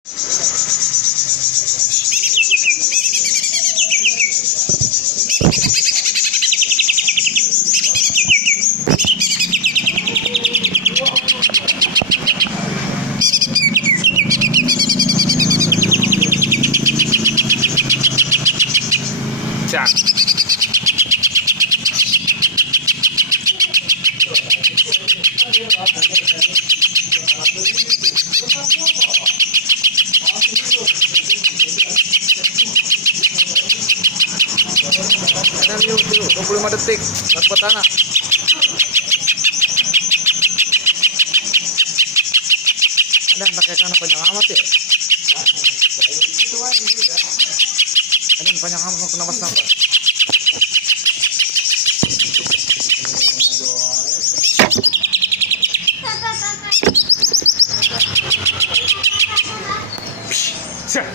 Cak. Kadang yuk 25 detik dapat tanah. Kadang pakai kana panjang amat ya. Kadang panjang amat mau kenapa kenapa. Siap.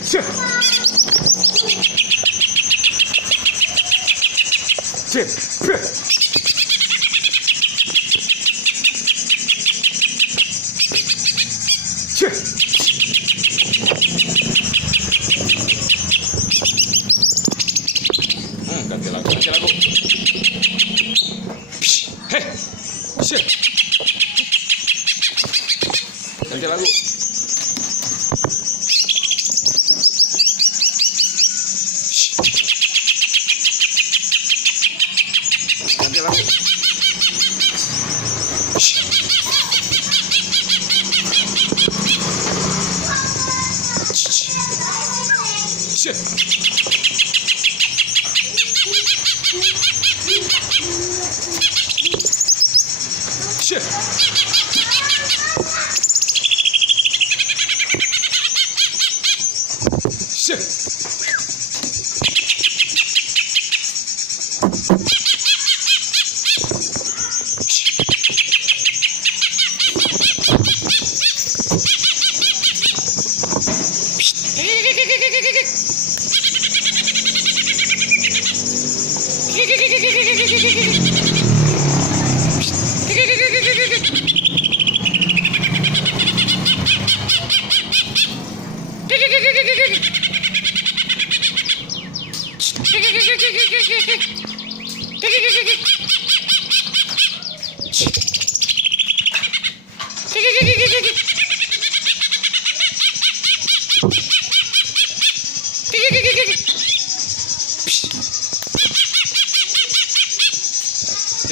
Siap. Siap. Siap. Ganti lagu, ganti lagu. Hei. Siap. Ganti lagu. Ganti lagu. Shit. Shit.